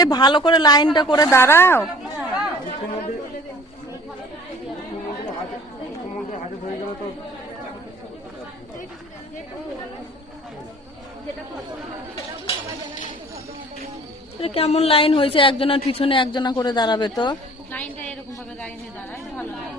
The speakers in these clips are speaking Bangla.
এ ভালো করে লাইনটা করে দাঁড়াও। কেমন লাইন হয়েছে? একজনের পিছনে একজনা করে দাঁড়াবে তো। লাইনটা এরকম ভাবে লাইনে দাঁড়ায় ভালো লাগে।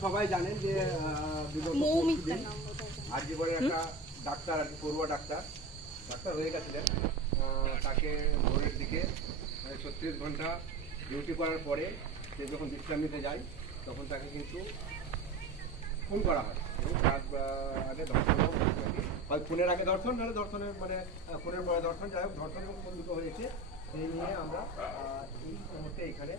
সবাই জানেন যে আর একটা ডাক্তার আর কি পড়ুয়া ডাক্তার ডাক্তার হয়ে গেছিলেন তাকে ভোরের দিকে ছত্রিশ ঘণ্টা ডিউটি করার পরে সে যখন বিশ্রাম নিতে যায়, তখন তাকে কিন্তু ফোন করা হয় তার আগে ধর্ষণ হয় ফোনের আগে ধর্ষণ নাহলে ধর্ষণের মানে ফোনের পরে ধর্ষণ যাই হোক ধর্ষণ এবং হয়েছে সেই নিয়ে আমরা এই মুহূর্তে এখানে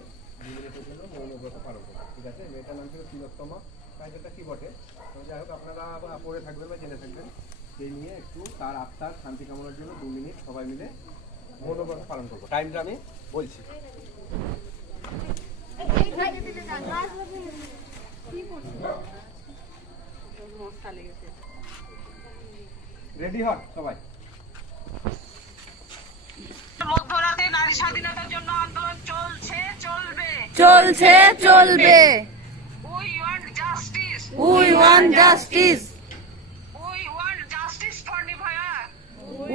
বিজেপির জন্য মৌনব্রত পালন করি ঠিক আছে মেয়েটার নাম ছিল তিলোত্তমা কাজটা কি বটে তো যাই হোক আপনারা পড়ে থাকবেন বা জেনে থাকবেন সেই নিয়ে একটু তার আত্মার শান্তি কামনার জন্য দু মিনিট সবাই মিলে মৌনব্রত পালন করব টাইমটা আমি বলছি রেডি হন সবাই। মধ্যরাতে নারী স্বাধীনতার জন্য আন্দোলন চলছে চলবে। চলছে চলবে। We want justice we want justice we want justice for Nirbhaya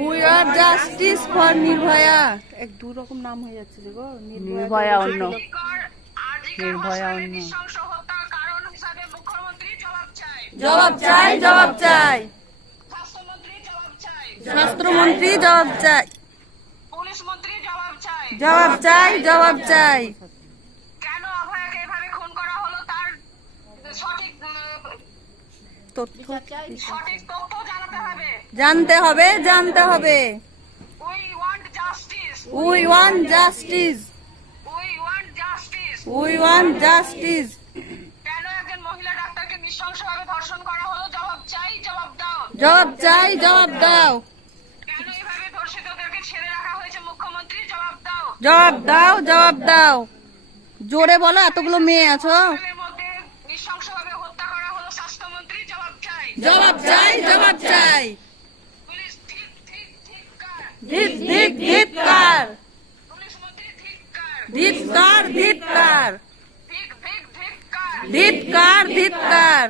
we are justice for Nirbhaya এক দু রকম নাম হয়ে যাচ্ছে গো নির্ভয়া অন্য। নির্ভয়া অন্য। জবাব চাই জবাব চাই। স্বাস্থ্যমন্ত্রী জবাব চাই। জবাব চাই জবাব চাই। জানাতে হবে। জানতে হবে জানতে হবে। We want justice we want justice we want justice we want justice কেন একজন মহিলা ডাক্তারকে নৃশংসভাবে ধর্ষণ করা হলো জবাব চাই জবাব দাও। জবাব চাই জবাব দাও। কেন এইভাবে ধর্ষিতদেরকে ছেড়ে রাখা হয়েছে মুখ্যমন্ত্রী? জবাব দাও। জবাব দাও জবাব দাও। জোরে বলো এতগুলো মেয়ে আছো? নৃশংসভাবে হত্যা করা হলো স্বাস্থ্যমন্ত্রী? জবাব চাই। জবাব চাই জবাব চাই। পুলিশ ঠিক ঠিক ঠিক কার ধিক ধিক ধিক্কার। পুলিশ মন্ত্রী ঠিক কার ধিক্কার ধিক্কার। ঠিক ঠিক ঠিক কার ধিক্কার ধিক্কার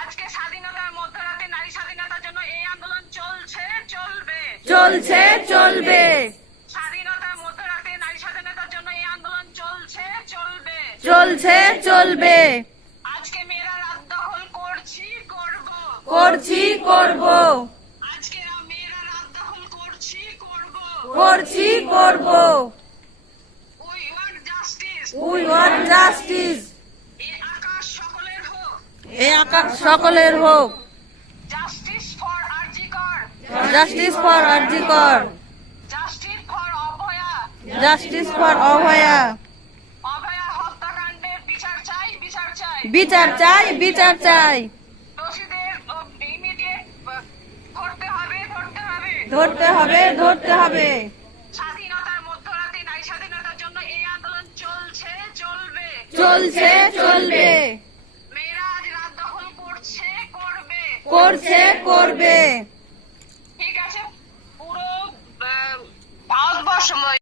আজকে স্বাধীনতার মধ্যরাতে নারী স্বাধীনতার জন্য এই আন্দোলন চলছে চলবে। চলছে চলবে। স্বাধীনতার মধ্যরাতে নারী স্বাধীনতার জন্য এই আন্দোলন চলছে চলবে। চলছে চলবে। আজকে মেয়েরা রাত দখল করছি করব। করছি করব। আজকে মেয়েরা রাত দখল করছি করব। করছি করব। We want justice we want justice সকলের হোক। Justice for RG Kar justice for justice for Abhaya বিচার চাই বিচার চাই। ধরতে হবে ধরতে হবে। ধরতে হবে করছে করবে। ঠিক আছে। পুরো ভারতবর্ষ